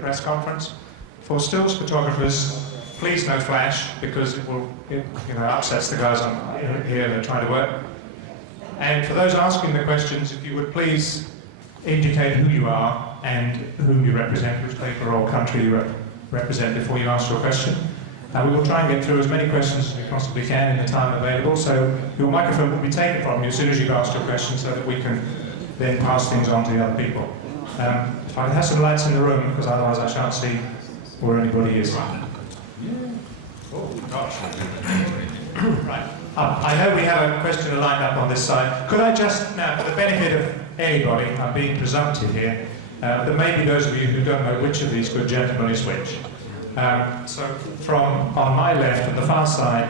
press conference. For stills photographers, please no flash, because it upsets the guys on here that are trying to work. And for those asking the questions, if you would please indicate who you are and whom you represent, which paper or country you represent before you ask your question. We will try and get through as many questions as we possibly can in the time available, so your microphone will be taken from you as soon as you've asked your question so that we can then pass things on to the other people. If I can have some lights in the room, because otherwise I shan't see where anybody is. Oh, gosh. Right. I know we have a question lined up on this side. Could I just, now, for the benefit of anybody, I'm being presumptive here, there may be those of you who don't know which of these good gentlemen is which. So from on my left, on the far side,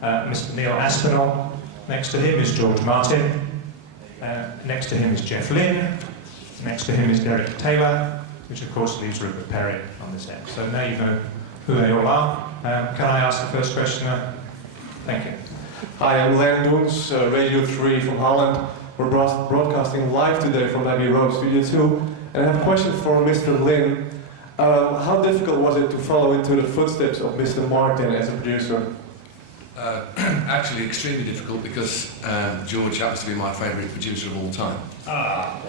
Mr. Neil Aspinall. Next to him is George Martin. Next to him is Jeff Lynne. Next to him is Derek Taylor, which of course leaves Rupert Perry on this end. So now you know who they all are. Can I ask the first questioner? Thank you. Hi, I'm Lynne, Radio 3 from Holland. We're broadcasting live today from Abbey Road, Studio 2. And I have a question for Mr. Lynne. How difficult was it to follow into the footsteps of Mr. Martin as a producer? Actually, extremely difficult, because George happens to be my favourite producer of all time. Ah.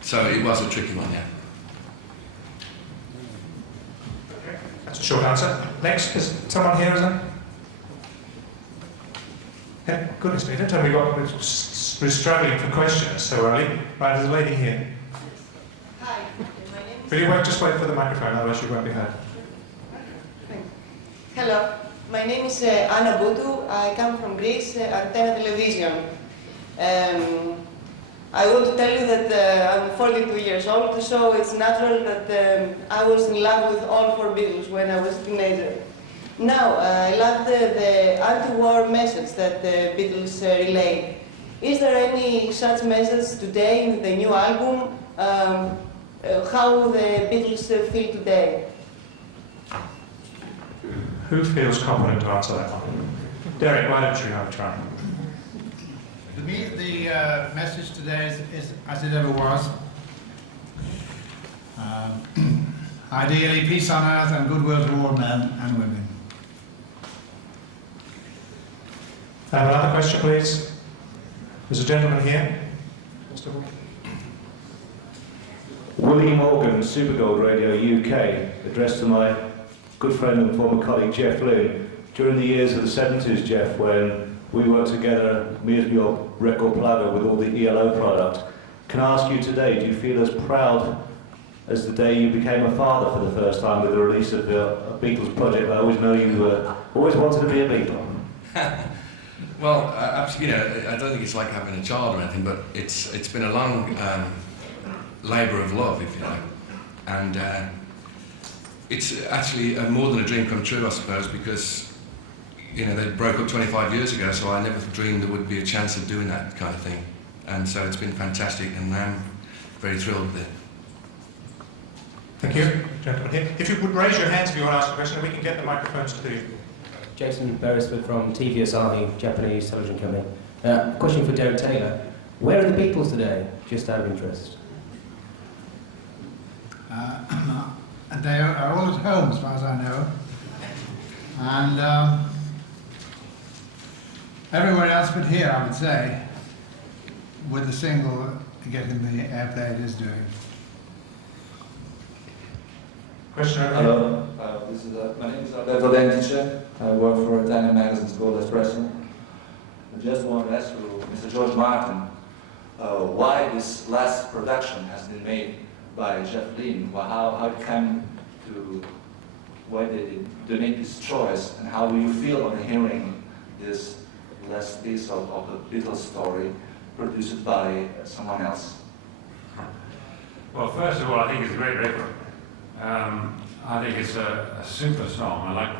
So it was a tricky one, yeah. Okay, that's a short answer. Next, is someone here, is there? Yeah, goodness me, don't tell me we're struggling for questions so early. Right, there's a lady here. Hi, my name is... Will you just wait for the microphone, otherwise you won't be heard. Hello, my name is Anna Boutou. I come from Greece, Artena Television. I want to tell you that I'm 42 years old, so it's natural that I was in love with all four Beatles when I was a teenager. Now, I love the anti-war message that the Beatles relay. Is there any such message today in the new album? How the Beatles feel today? Who feels competent to answer that one? Derek, why don't you have a try? To me, the message today is as it ever was. Ideally, peace on earth and goodwill to all men and women. Another question, please. There's a gentleman here. Mr. Hall. Willie Morgan, Supergold Radio UK, addressed to my good friend and former colleague Jeff Lynne. During the years of the 70s, Jeff, when we worked together, me as your record plugger with all the ELO product, can I ask you today, do you feel as proud as the day you became a father for the first time with the release of a Beatles project? I always know you always wanted to be a Beatle. Well, you know, I don't think it's like having a child or anything, but it's been a long labour of love, if you like, and it's actually more than a dream come true, I suppose, because you know they broke up 25 years ago, so I never dreamed there would be a chance of doing that kind of thing, and so it's been fantastic, and I'm very thrilled with it. Thank you, gentlemen here. If you would raise your hands if you want to ask a question, we can get the microphones to you. Jason Beresford from TV Asahi, Japanese television company. Question for Derek Taylor. Where are the Beatles today, just out of interest? They are all at home, as far as I know. And everywhere else but here, I would say, with the single getting the airplay it is doing. Question over Hello, my name is Alberto Dentice. I work for Italian magazine called Espresso. I just want to ask you, Mr. George Martin, why this last production has been made by Jeff Lynne? Well, how it came to, why they made this choice, and how will you feel on hearing this last piece of the Beatles story produced by someone else? Well, first of all, I think it's a great record. I think it's a super song. I like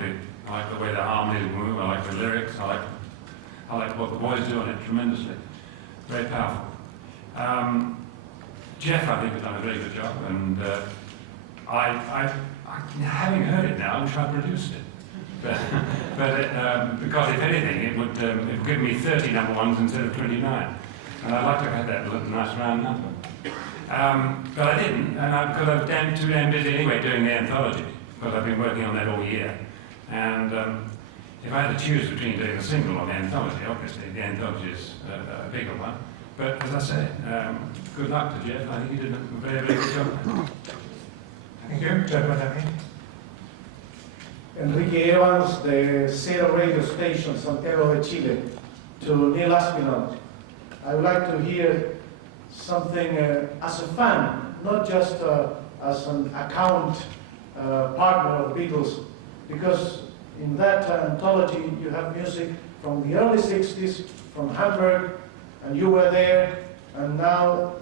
the way the harmonies move. I like the lyrics. I like what the boys do on it tremendously. Very powerful. Jeff, I think, has done a very good job, and I having heard it now, I wish I produced it. But because if anything, it would give me 30 number ones instead of 29, and I'd like to have that nice round number. But I didn't, because I was too damn busy anyway doing the anthology, because I've been working on that all year. And if I had to choose between doing a single or the anthology, obviously the anthology is a bigger one. But as I say, good luck to Jeff. I think he did a very, very good job. Thank you. Gentleman down here. Enrique Evans, the Zero Radio Station, Santiago de Chile, to Neil Aspinall. I would like to hear something as a fan, not just as an account partner of Beatles, because in that anthology you have music from the early 60s, from Hamburg, and you were there, and now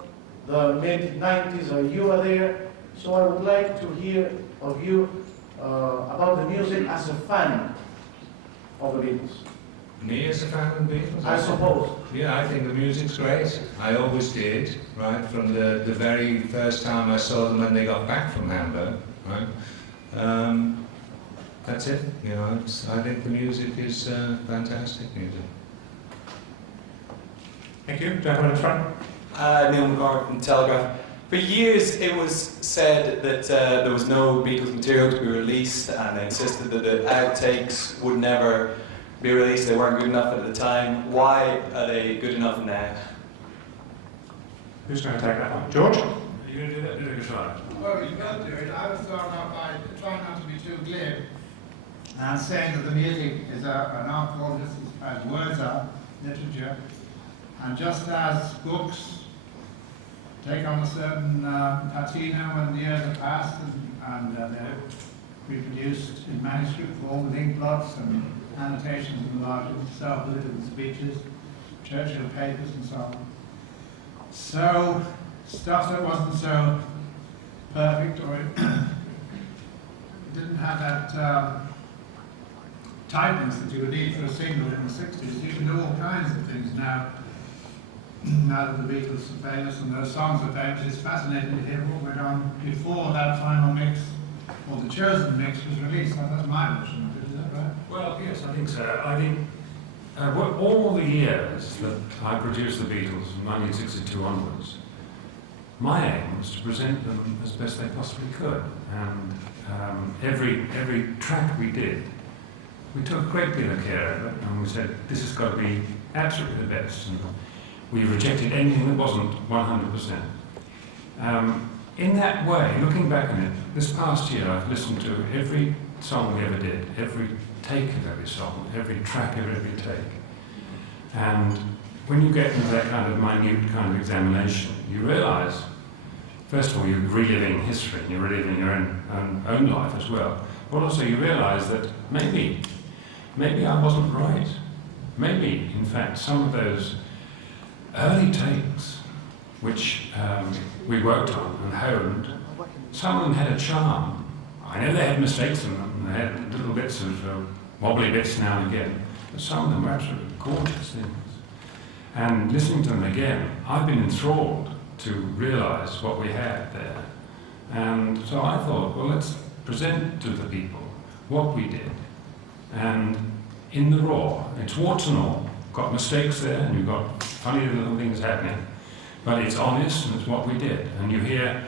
the mid-90s, you were there. So I would like to hear of you about the music as a fan of the Beatles. Me as a fan of the Beatles? I suppose. Yeah, I think the music's great. I always did, right? From the very first time I saw them when they got back from Hamburg, right? That's it, you know, I think the music is fantastic music. Thank you. Gentleman in front. Neil McGarvey from Telegraph. For years it was said that there was no Beatles material to be released, and they insisted that the outtakes would never be released. They weren't good enough at the time. Why are they good enough now? Who's going to take that one? George? Are you going to do that? Do it, sorry. Well, you can do it. I was starting off by trying not to be too glib and saying that the music is an art form just as words are, literature. And just as books take on a certain patina when the years have passed and they're reproduced in manuscript form with ink blots and annotations and larger self-political speeches, Churchill papers and so on. So, stuff that wasn't so perfect or it didn't have that tightness that you would need for a single in the 60s. You can do all kinds of things now. Now that the Beatles are famous and those songs are famous, it's fascinating to hear what went on before that final mix, or the chosen mix, was released. That's my version of it, is that right? Well, yes, I think so. I think all the years that I produced the Beatles from 1962 onwards, my aim was to present them as best they possibly could. And every track we did, we took a great deal of care of it, and we said, this has got to be absolutely the best. And we rejected anything that wasn't 100%. In that way, looking back on it, this past year I've listened to every song we ever did, every take of every song, every track of every take. And when you get into that kind of minute kind of examination, you realise, first of all, you're reliving history, and you're reliving your own life as well. But also you realise that maybe I wasn't right. Maybe, in fact, some of those early takes, which we worked on and honed, some of them had a charm. I know they had mistakes in them, and they had little bits of wobbly bits now and again, but some of them were absolutely gorgeous things. And listening to them again, I've been enthralled to realise what we had there. And so I thought, well, let's present to the people what we did. And in the raw, it's warts and all, got mistakes there, and you've got funny little things happening, but it's honest, and it's what we did. And you hear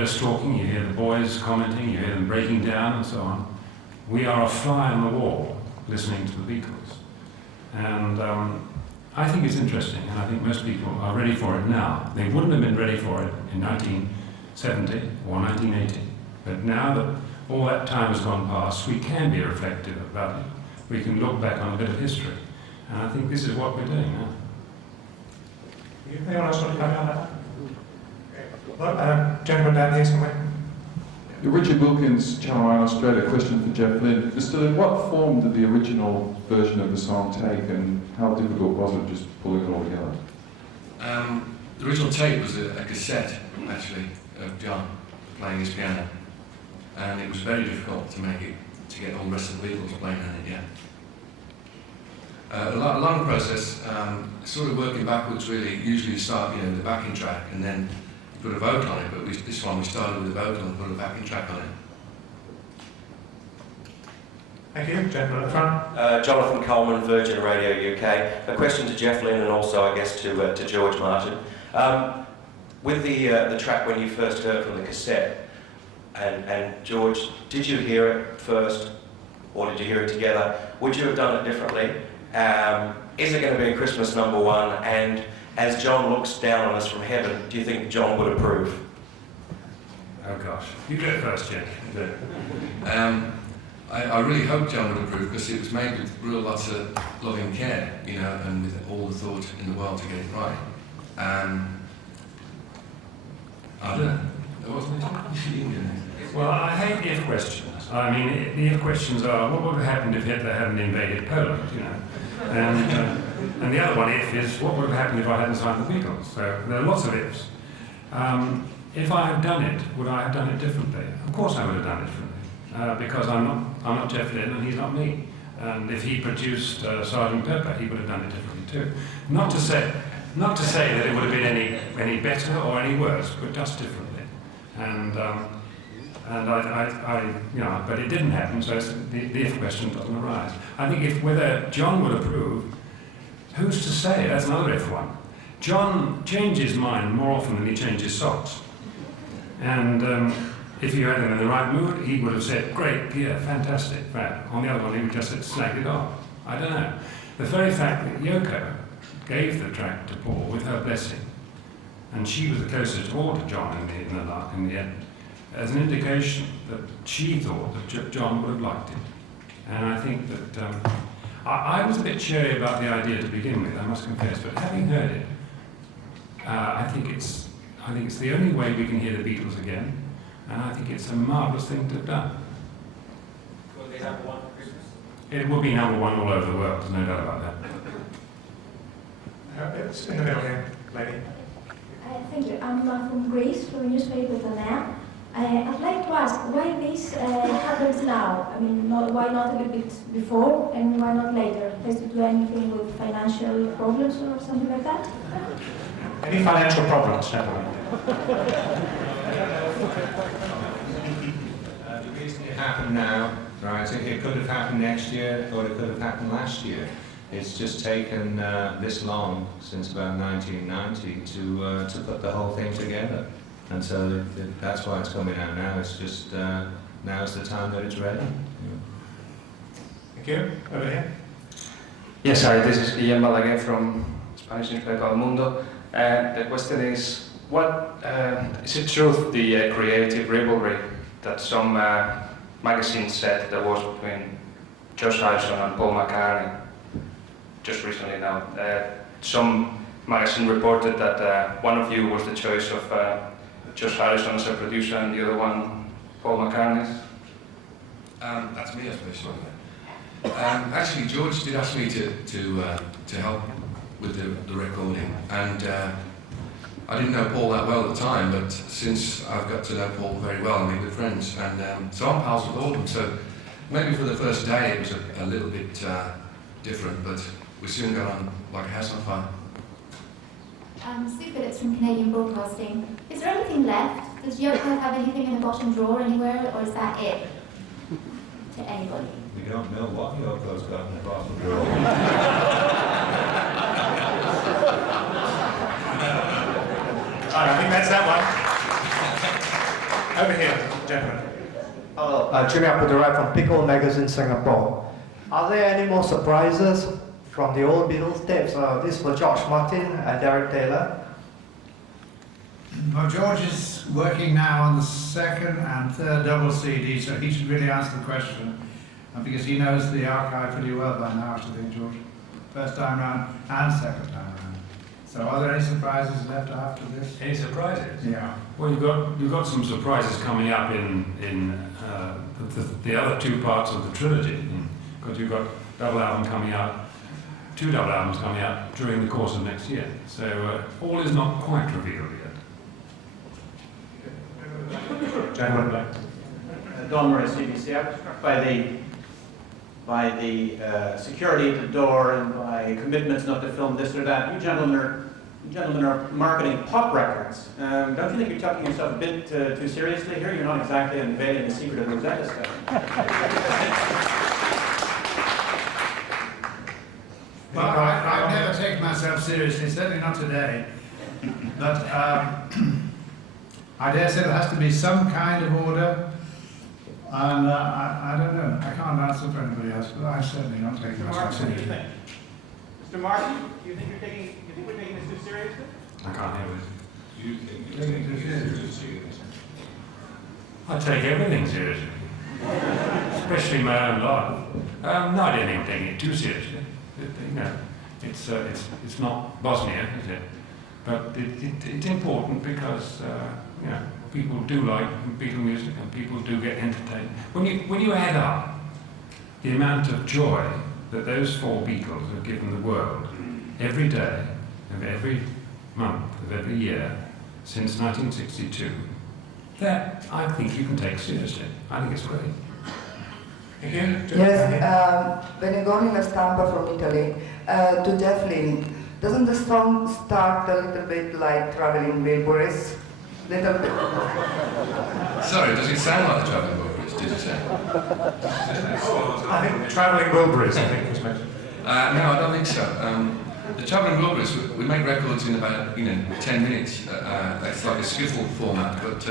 us talking, you hear the boys commenting, you hear them breaking down, and so on. We are a fly on the wall listening to the Beatles. And I think it's interesting, and I think most people are ready for it now. They wouldn't have been ready for it in 1970 or 1980. But now that all that time has gone past, we can be reflective about it. We can look back on a bit of history. And I think this is what we're doing now. Anyone else want to comment on that? Well, gentleman down here somewhere. Richard Wilkins, Channel 9 Australia. Question for Jeff Lynne. Mr. Lynne, what form did the original version of the song take, and how difficult was it just pulling it all together? The original tape was a cassette, actually, of John playing his piano. And it was very difficult to make it, to get all the rest of the Beatles playing on it, yeah. A long process, sort of working backwards really. Usually you start, with the backing track and then you put a vocal on it, but this one we started with a vocal and put a backing track on it. Thank you. Gentleman at the front. Jonathan Coleman, Virgin Radio UK. A question to Jeff Lynne and also, I guess, to George Martin. with the track when you first heard from the cassette, and George, did you hear it first, or did you hear it together? Would you have done it differently? Is it going to be a Christmas #1? And as John looks down on us from heaven, do you think John would approve? Oh gosh, you do it first, Jack. I really hope John would approve, because it was made with real lots of loving care, you know, and with all the thought in the world to get it right. I don't know. There wasn't it? Well, I hate if questions. I mean, the if questions are, what would have happened if Hitler hadn't invaded Poland, you know? And the other one if is, what would have happened if I hadn't signed the Beatles? So there are lots of ifs. If I had done it, would I have done it differently? Of course I would have done it differently, because I'm not Jeff Lynne and he's not me. And if he produced Sgt. Pepper, he would have done it differently too. Not to say that it would have been any better or any worse, but just differently. And I you know, but it didn't happen, so the if question doesn't arise. I think whether John would approve, who's to say? That's another if one. John changes his mind more often than he changes socks. And if you had him in the right mood, he would have said, great, yeah, fantastic, fab. On the other one, he would just have snagged it off. I don't know. The very fact that Yoko gave the track to Paul with her blessing, and she was the closest of all to John in the end, as an indication that she thought that John would have liked it. And I think that I was a bit chary about the idea to begin with, I must confess, but having heard it, I think it's the only way we can hear the Beatles again, and I think it's a marvellous thing to have done. Will they have one for Christmas? It will be #1 all over the world, there's no doubt about that. It's in the middle here, lady. Thank you. I'm from Greece, from the newspaper Tana. I'd like to ask why this happens now. I mean, why not a little bit before and why not later? Has to do anything with financial problems or something like that? Any financial problems, gentlemen? The reason it happened now, right, it could have happened next year or it could have happened last year. It's just taken this long, since about 1990, to put the whole thing together. And so that's why it's coming out now. It's just, now's the time that it's ready. Thank you. Over here. Yes, hi, this is Guillermo again from Spanish newspaper El Mundo. The question is, is it true the creative rivalry that some magazines said there was between George Harrison and Paul McCartney? Just recently now, some magazine reported that one of you was the choice of George Harrison as a producer and the other one Paul McCartney. That's me, I suppose. Actually, George did ask me to help with the recording, and I didn't know Paul that well at the time, but since I've got to know Paul very well, and we're good friends, and so I'm pals with all of them. So maybe for the first day it was a little bit different, but we soon got on like a house on fire. Sue Phillips from Canadian Broadcasting. Is there anything left? Does Yoko have anything in the bottom drawer anywhere, or is that it to anybody? We don't know what Yoko's got in the bottom drawer. I think that's that one. Over here, gentlemen. Hello, Jimmy Apudurai from Pickle Magazine, Singapore. Are there any more surprises from the old Beatles tapes? This for George Martin and Derek Taylor. Well, George is working now on the second and third double CD, so he should really answer the question, because he knows the archive pretty well by now, I should think, George. First time round and second time round. So are there any surprises left after this? Any surprises? Yeah. Well, you've got some surprises coming up in the other two parts of the trilogy, because you've got double album coming out. 2 double albums coming out during the course of next year. So all is not quite revealed yet. Gentlemen. Don Murray, CBC. I was struck by the security at the door and by commitments not to film this or that. You gentlemen are marketing pop records. Don't you think you're taking yourself a bit too seriously here? You're not exactly unveiling the secret of Rosetta Stone. Well, I've never taken myself seriously, certainly not today. But I dare say there has to be some kind of order, and I don't know. I can't answer for anybody else, but I'm certainly not taking myself seriously. Mr. Martin, do you think we're taking this too seriously? I can't hear this. You think you're taking it too seriously? I take everything seriously, especially my own life. No, I don't even take it too seriously. You know, it's not Bosnia, is it? But it's important because you know, people do like Beatle music and people do get entertained. When you add up the amount of joy that those four Beatles have given the world every day of every month of every year since 1962, that I think you can take seriously. I think it's great. Yes, Benigoni Stampa from Italy. To Jeff Lynne, doesn't the song start a little bit like Traveling Wilburys? Little bit. Sorry, does it sound like the Travelling Wilburys, did you say? I think Travelling Wilburys, I think was mentioned. No, I don't think so. The Travelling Wilburys, we make records in about 10 minutes. It's like a skiffle format, but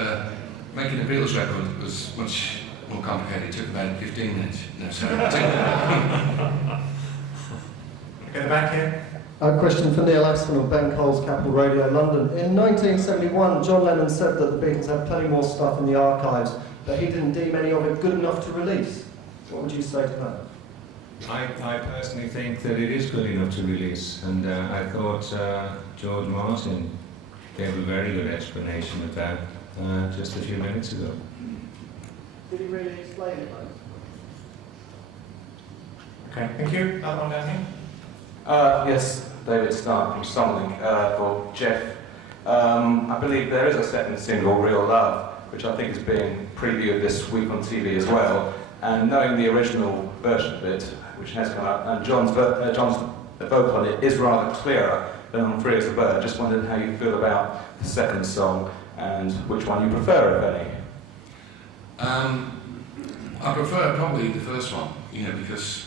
making a Beatles record was much more complicated. It took about 15 minutes. No, sorry. Get back here. A question for Neil Aspinall, Ben Cole's Capital Radio London. In 1971, John Lennon said that the Beatles had plenty more stuff in the archives, but he didn't deem any of it good enough to release. What would you say to that? I personally think that it is good enough to release, and I thought George Martin gave a very good explanation of that just a few minutes ago. Did he really explain it, though? Okay, thank you. Another one down here. Yes, David Stark from Something for Jeff. I believe there is a second single, Real Love, which I think is being previewed this week on TV as well. And knowing the original version of it, which has come out, and John's vocal on it is rather clearer than on Free as a Bird. Just wondered how you feel about the second song and which one you prefer, if any. I prefer probably the first one, because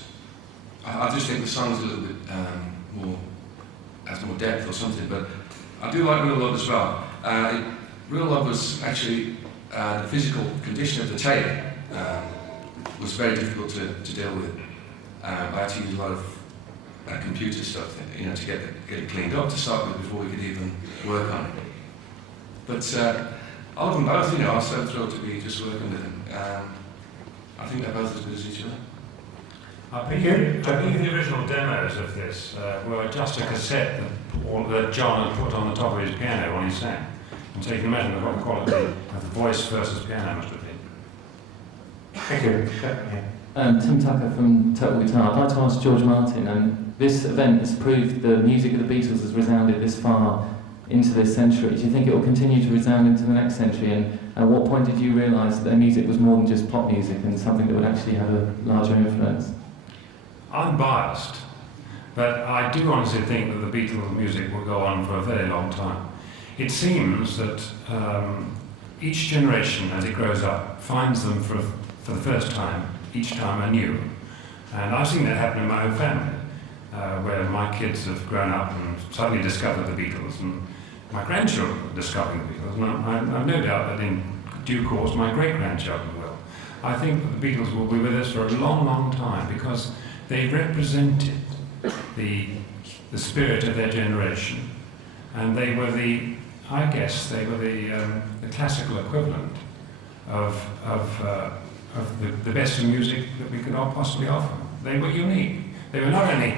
I just think the song's a little bit more, has more depth or something, but I do like Real Love as well. Real Love was actually, the physical condition of the tape was very difficult to deal with. I had to use a lot of computer stuff, to get it cleaned up to start with before we could even work on it. But I love them both, I was so thrilled to be just working with them. I think they're both as good as each other. I think the original demos of this were just a cassette that John had put on the top of his piano when he sang. And so you can imagine what the quality of the voice versus piano must have been. Thank you. Tim Tucker from Total Guitar. I'd like to ask George Martin, this event has proved the music of the Beatles has resounded this far into this century. Do you think it will continue to resound into the next century? And at what point did you realise that their music was more than just pop music and something that would actually have a larger influence? I'm biased, but I do honestly think that the Beatles music will go on for a very long time. It seems that each generation, as it grows up, finds them for the first time, each time anew. And I've seen that happen in my own family, where my kids have grown up and suddenly discovered the Beatles, and my grandchildren are discovering the Beatles, and I've no doubt that in due course my great-grandchildren will. I think that the Beatles will be with us for a long, long time, because they represented the spirit of their generation, and they were the classical equivalent of the best of music that we could possibly offer. They were unique. They were not only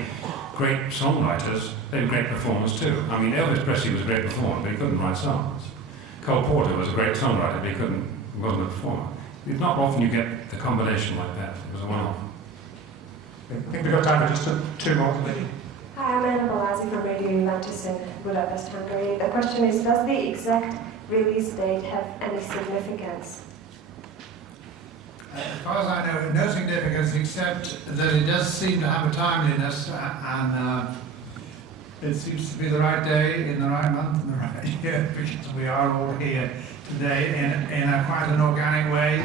great songwriters, they were great performers too. I mean, Elvis Presley was a great performer, but he couldn't write songs. Cole Porter was a great songwriter, but he wasn't a performer. It's not often you get the combination like that. It was a one-off. I think we've got time for just two more. Hi, I'm Anna Balazzi from Radio Juventus in Budapest, Hungary. The question is, does the exact release date have any significance? As far as I know, no significance, except that it does seem to have a timeliness, and it seems to be the right day, in the right month, in the right year, because we are all here today in a quite an organic way. It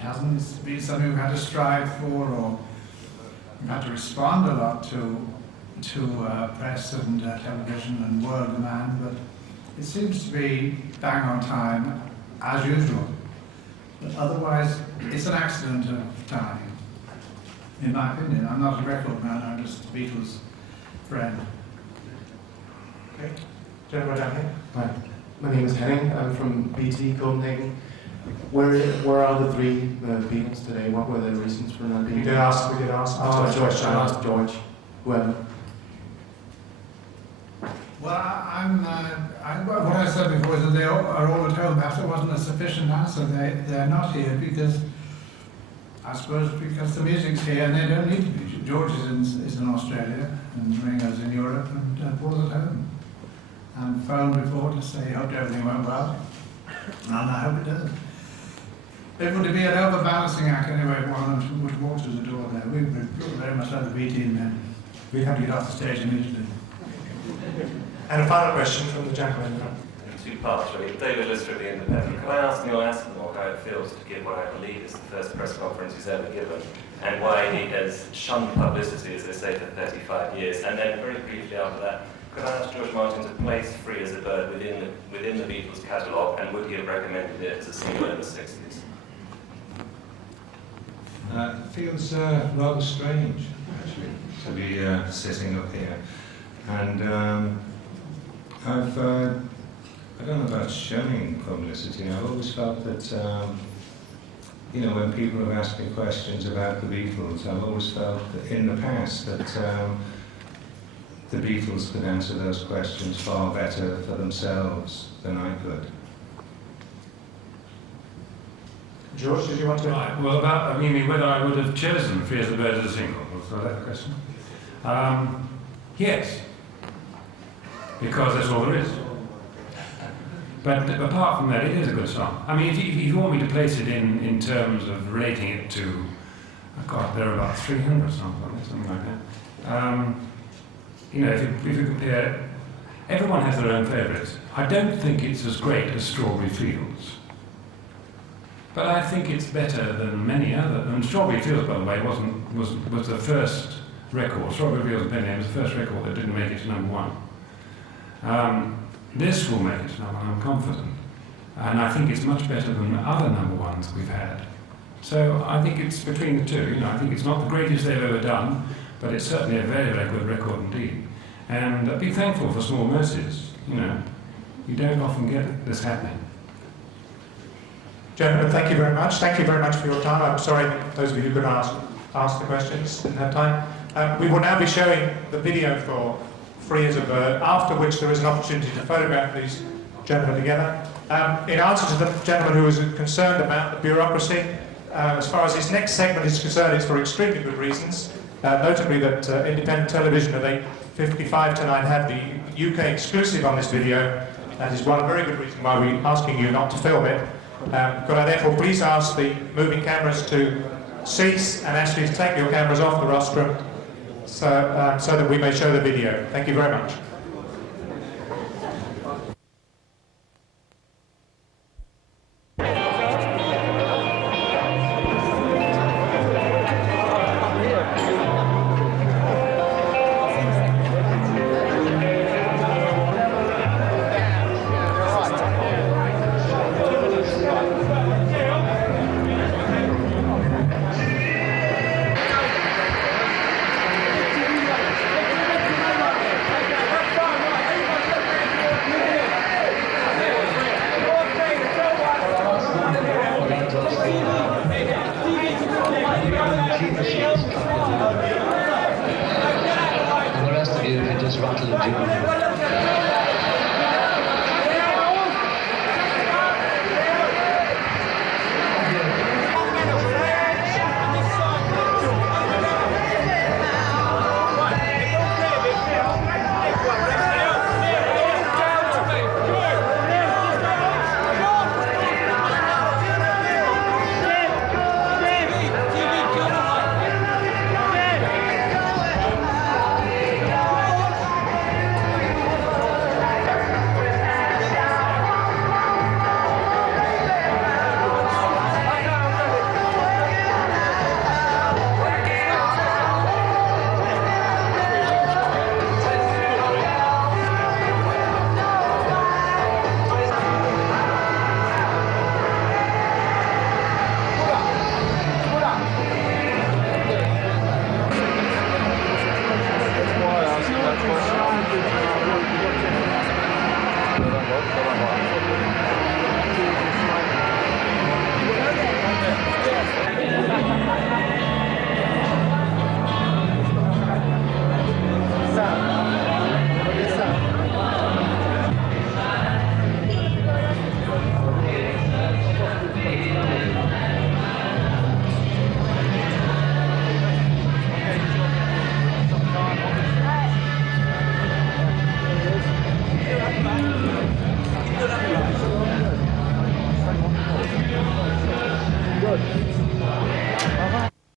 hasn't been something we've had to strive for or had to respond a lot to. to press and television and word demand, but it seems to be bang on time, as usual. But otherwise, it's an accident of timing, in my opinion. I'm not a record man, I'm just a Beatles friend. Okay. Gentleman down here. Hi, my name is Henning. I'm from BT Copenhagen. Where are the three Beatles today? What were the reasons for not being? We did ask. Oh, George. I asked George. Whoever. Well, what I said before is that they are all at home. Perhaps it wasn't a sufficient answer. They're not here because, I suppose, because the music's here and they don't need to be. George is in Australia and Ringo's in Europe and Paul's at home. And phoned before to say he hoped everything went well. And I hope it does. It would be an overbalancing act anyway if one of them would walk to the door there. We would very much like the BT men. We'd have to get off the stage immediately. And a final question from the gentleman in front. In two parts, really. David Lister of The Independent. Can I ask Neil Aspinall how it feels to give what I believe is the first press conference he's ever given, and why he has shunned publicity, as they say, for 35 years? And then, very briefly after that, could I ask George Martin to place Free as a Bird within the Beatles catalogue, and would he have recommended it as a single in the 60s? It feels rather strange, actually, to be sitting up here. And I don't know about shunning publicity. I've always felt that, you know, when people have asked me questions about the Beatles, I've always felt that in the past that the Beatles could answer those questions far better for themselves than I could. George, did you want to? Right. Well, I mean, whether I would have chosen Free as a Bird as a single, was that the question? Yes, because that's all there is. But apart from that, it is a good song. I mean, if you want me to place it in terms of rating it to, oh God, there are about 300 songs on it, something like that. You know, if you compare, everyone has their own favourites. I don't think it's as great as Strawberry Fields. But I think it's better than many other. And Strawberry Fields, by the way, was the first record. Strawberry Fields and Penny Lane was the first record that didn't make it to #1. This will make it to #1, I'm confident. And I think it's much better than the other #1s we've had. So I think it's between the two. You know, I think it's not the greatest they've ever done, but it's certainly a very, very good record indeed. And be thankful for Small Mercies. You know, you don't often get this happening. Gentlemen, thank you very much. Thank you very much for your time. I'm sorry those of you who couldn't ask the questions didn't have time. We will now be showing the video for Free as a Bird, after which there is an opportunity to photograph these gentlemen together. In answer to the gentleman who was concerned about the bureaucracy, as far as this next segment is concerned, it's for extremely good reasons, notably that independent television at 8:55 tonight had the UK exclusive on this video. That is one very good reason why we're asking you not to film it. Could I therefore please ask the moving cameras to cease and ask you to take your cameras off the rostrum so that we may show the video. Thank you very much. And the rest of you can just rattle the tune.